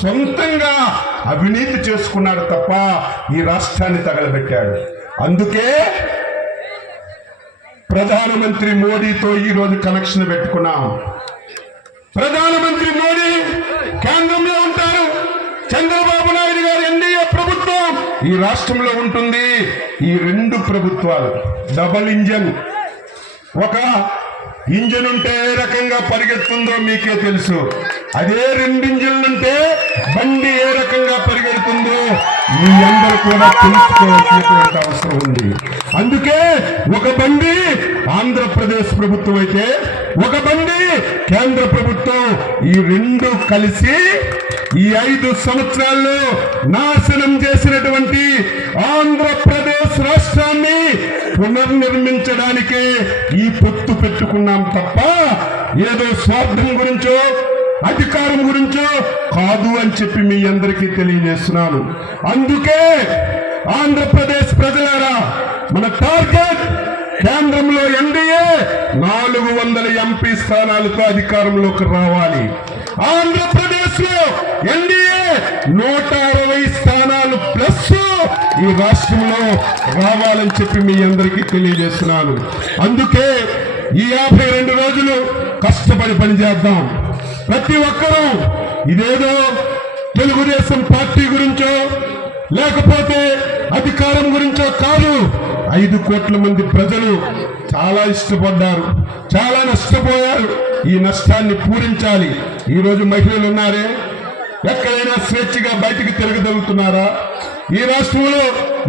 సొంతంగా అవినీతి చేసుకున్నాడు తప్ప ఈ రాష్ట్రాన్ని తగలబెట్టాడు. అందుకే ప్రధానమంత్రి మోడీతో ఈరోజు కనెక్షన్ పెట్టుకున్నాం. ప్రధానమంత్రి మోడీ కేంద్రంలో ఉంటారు, చంద్రబాబు నాయుడు గారు ఎన్డీఏ ప్రభుత్వం ఈ రాష్ట్రంలో ఉంటుంది. ఈ రెండు ప్రభుత్వాలు డబల్ ఇంజన్. ఒక ఇంజన్ ఉంటే ఏ రకంగా పరిగెడుతుందో మీకే తెలుసు. అదే రెండు ఇంజన్లుంటే బండి ఏ రకంగా పరిగెడుతుందో మీ అందరూ కూడా తెలుసుకోవాల్సినటువంటి అవసరం ఉంది. అందుకే ఒక బండి ఆంధ్రప్రదేశ్ ప్రభుత్వం అయితే, ఒక బండి కేంద్ర ప్రభుత్వం. ఈ రెండు కలిసి ఈ 5 సంవత్సరాల్లో నాశనం చేసినటువంటి ఆంధ్రప్రదేశ్ రాష్ట్రాన్ని పునర్నిర్మించడానికే ఈ పొత్తు పెట్టుకున్నాం తప్ప ఏదో స్వార్థం గురించో అధికారం గురించో కాదు అని చెప్పి మీ అందరికీ తెలియజేస్తున్నాను. అందుకే ఆంధ్రప్రదేశ్ ప్రజలారా, మన టార్గెట్ కేంద్రంలో ఎన్డీఏ 400 ఎంపీ స్థానాలతో అధికారంలోకి రావాలి. ఆంధ్రప్రదేశ్ లో ఎన్డీఏ 160 స్థానాలు ప్లస్ ఈ రాష్ట్రంలో రావాలని చెప్పి మీ అందరికీ తెలియజేస్తున్నాను. అందుకే ఈ 52 రోజులు కష్టపడి పనిచేద్దాం. ప్రతి ఒక్కరూ ఇదేదో తెలుగుదేశం పార్టీ గురించో లేకపోతే అధికారం గురించో కాదు. 5 కోట్ల మంది ప్రజలు చాలా ఇష్టపడ్డారు, చాలా నష్టపోయారు. ఈ నష్టాన్ని పూరించాలి. ఈరోజు మహిళలు ఉన్నారే, ఎక్కడైనా స్వేచ్ఛగా బయటికి తిరగగలుగుతున్నారా? ఈ రాష్ట్రంలో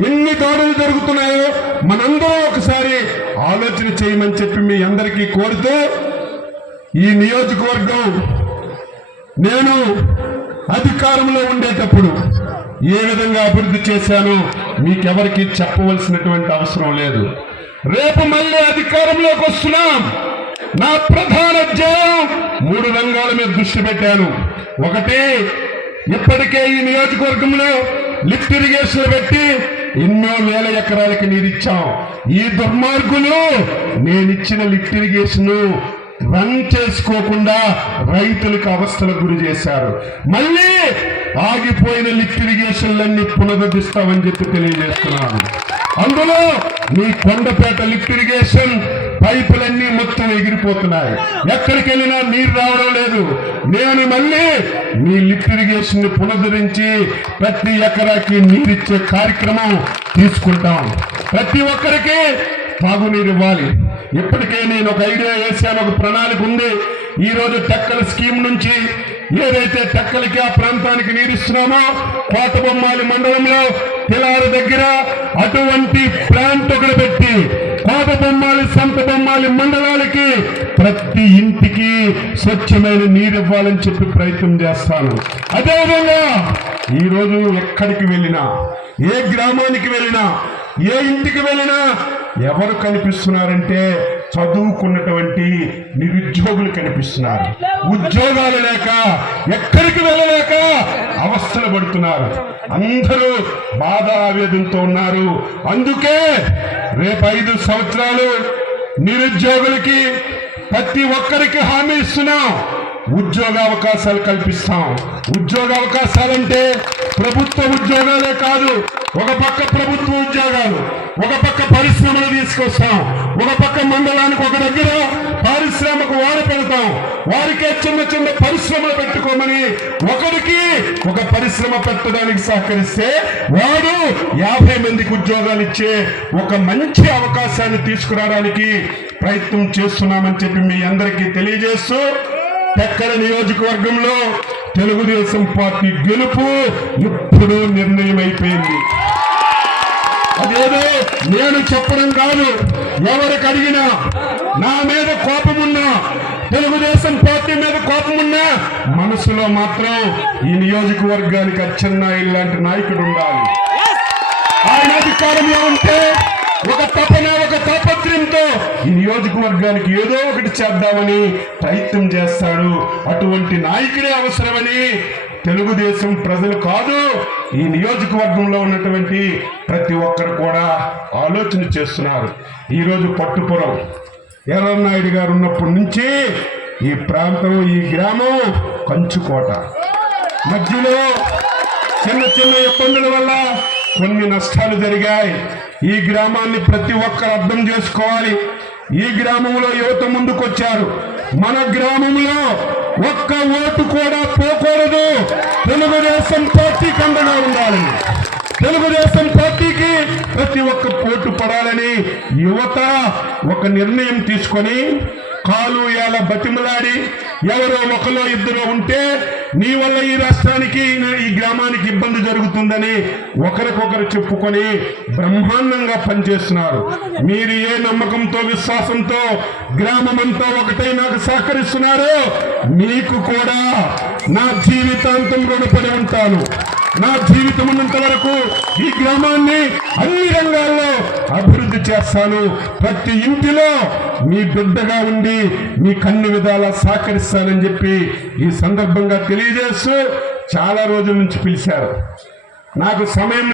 ఎన్ని దాడులు జరుగుతున్నాయో మనందరూ ఒకసారి ఆలోచన చేయమని చెప్పి మీ అందరికీ కోరుతూ, ఈ నియోజకవర్గం నేను అధికారంలో ఉండేటప్పుడు ఏ విధంగా అభివృద్ధి చేశానో మీకెవరికి చెప్పవలసినటువంటి అవసరం లేదు. రేపు మళ్ళీ అధికారంలోకి వస్తున్నాం. నా ప్రధాన ధ్యేయం 3 రంగాల మీద దృష్టి పెట్టాను. ఒకటి, ఇప్పటికే ఈ నియోజకవర్గంలో లిఫ్ట్ ఇరిగేషన్ పెట్టి ఎన్నో వేల ఎకరాలకి నీరిచ్చాం. ఈ దుర్మార్గులు నేనిచ్చిన లిఫ్ట్ ఇరిగేషన్ రన్ చేసుకోకుండా రైతులకు అవస్థలకు గురి చేశారు. మళ్ళీ ఆగిపోయిన లిఫ్ట్ ఇరిగేషన్లన్నీ పునరుద్ధరిస్తామని చెప్పి తెలియజేస్తున్నాను. అందులో మీ కొండపేట లిఫ్ట్ ఇరిగేషన్ పైపులన్నీ మొత్తం ఎగిరిపోతున్నాయి. ఎక్కడికి వెళ్ళినా నీరు రావడం లేదు. నేను మళ్ళీ మీ లిఫ్ట్ ఇరిగేషన్ ని పునరుద్ధరించి ప్రతి ఎకరాకి నీరిచ్చే కార్యక్రమం తీసుకుంటాం. ప్రతి ఒక్కరికి తాగునీరు ఇవ్వాలి. ఇప్పటికే నేను ఒక ఐడియా వేశాను, ఒక ప్రణాళిక ఉంది. ఈ రోజు టెక్కల స్కీమ్ నుంచి ఏదైతే టెక్కలకి ఆ ప్రాంతానికి నీరిస్తున్నామో, కోటబొమ్మాలి మండలంలో తిలారు దగ్గర అటువంటి ప్లాంట్ ఒకటి పెట్టి కోటబొమ్మాలి, సంతబొమ్మాలి మండలాలకి ప్రతి ఇంటికి స్వచ్ఛమైన నీరు ఇవ్వాలని చెప్పి ప్రయత్నం చేస్తాను. అదేవిధంగా ఈరోజు ఎక్కడికి వెళ్ళినా, ఏ గ్రామానికి వెళ్ళినా, ఏ ఇంటికి వెళ్ళినా ఎవరు కనిపిస్తున్నారంటే చదువుకున్నటువంటి నిరుద్యోగులు కనిపిస్తున్నారు. ఉద్యోగాలు లేక ఎక్కడికి వెళ్ళలేక అవస్థలు పడుతున్నారు. అందరూ బాధ ఆవేదనతో ఉన్నారు. అందుకే రేపు 5 సంవత్సరాలు నిరుద్యోగులకి ప్రతి ఒక్కరికి హామీ ఇస్తున్నాం. ఉద్యోగ అవకాశాలు కల్పిస్తాం. ఉద్యోగ అవకాశాలంటే ప్రభుత్వ ఉద్యోగాలే కాదు, ఒక పక్క ప్రభుత్వ ఉద్యోగాలు, ఒక పక్క పరిశ్రమలు తీసుకొస్తాం, ఒక పక్క మండలానికి ఒక దగ్గర పారిశ్రామిక వారు పెడతాం. వారికే చిన్న చిన్న పరిశ్రమలు పెట్టుకోమని ఒకరికి ఒక పరిశ్రమ పెట్టడానికి సహకరిస్తే వాడు 50 మందికి ఉద్యోగాలు ఇచ్చే ఒక మంచి అవకాశాన్ని తీసుకురావడానికి ప్రయత్నం చేస్తున్నామని చెప్పి మీ అందరికీ తెలియజేస్తూ, టెక్కల నియోజకవర్గంలో తెలుగుదేశం పార్టీ గెలుపు ఇప్పుడు నిర్ణయం అయిపోయింది. అదేదో నేను చెప్పడం కాదు, ఎవరికి అడిగినా, నా మీద కోపమున్నా, తెలుగుదేశం పార్టీ మీద కోపమున్నా మనసులో మాత్రం ఈ నియోజకవర్గానికి అచ్చెన్నాయుడు లాంటి నాయకుడు ఉండాలి. ఆయన అధికారంలో ఉంటే ఒక తపన, ఒక తాపత్రయంతో ఈ నియోజకవర్గానికి ఏదో ఒకటి చేద్దామని ప్రయత్నం చేస్తాడు. అటువంటి నాయకుడే అవసరమని తెలుగుదేశం ప్రజలు కాదు, ఈ నియోజకవర్గంలో ఉన్నటువంటి ప్రతి ఒక్కరు కూడా ఆలోచన చేస్తున్నారు. ఈరోజు పట్టుపురం ఎర్రన్నాయుడు గారు ఉన్నప్పటి నుంచి ఈ ప్రాంతం, ఈ గ్రామం కంచుకోట. మధ్యలో చిన్న చిన్న ఇబ్బందుల వల్ల కొన్ని నష్టాలు జరిగాయి. ఈ గ్రామాన్ని ప్రతి ఒక్కరు అర్థం చేసుకోవాలి. ఈ గ్రామంలో యువత ముందుకొచ్చారు. మన గ్రామంలో ఒక్క ఓటు కూడా పోకూడదు. తెలుగుదేశం పార్టీకి అండగా ఉండాలని, తెలుగుదేశం పార్టీకి ప్రతి ఒక్క ఓటు పడాలని యువత ఒక నిర్ణయం తీసుకొని కాలు ఏళ్ళ బతిమలాడి ఎవరో ఒకరో ఇద్దరు ఉంటే నీ వల్ల ఈ రాష్ట్రానికి ఈ గ్రామానికి ఇబ్బంది జరుగుతుందని ఒకరికొకరు చెప్పుకొని బ్రహ్మాండంగా పనిచేస్తున్నారు. మీరు ఏ నమ్మకంతో విశ్వాసంతో గ్రామమంతా ఒకటై నాకు సహకరిస్తున్నారో మీకు కూడా నా జీవితాంతం రుణపడి ఉంటాను. నా జీవితం ఉన్నంత వరకు ఈ గ్రామాన్ని అన్ని రంగాల్లో అభివృద్ధి చేస్తాను. ప్రతి ఇంటిలో మీ బిడ్డగా ఉండి మీ కన్ని విధాలా సహకరిస్తానని చెప్పి ఈ సందర్భంగా తెలియజేస్తూ చాలా రోజుల నుంచి పిలిచారు. నాకు సమయం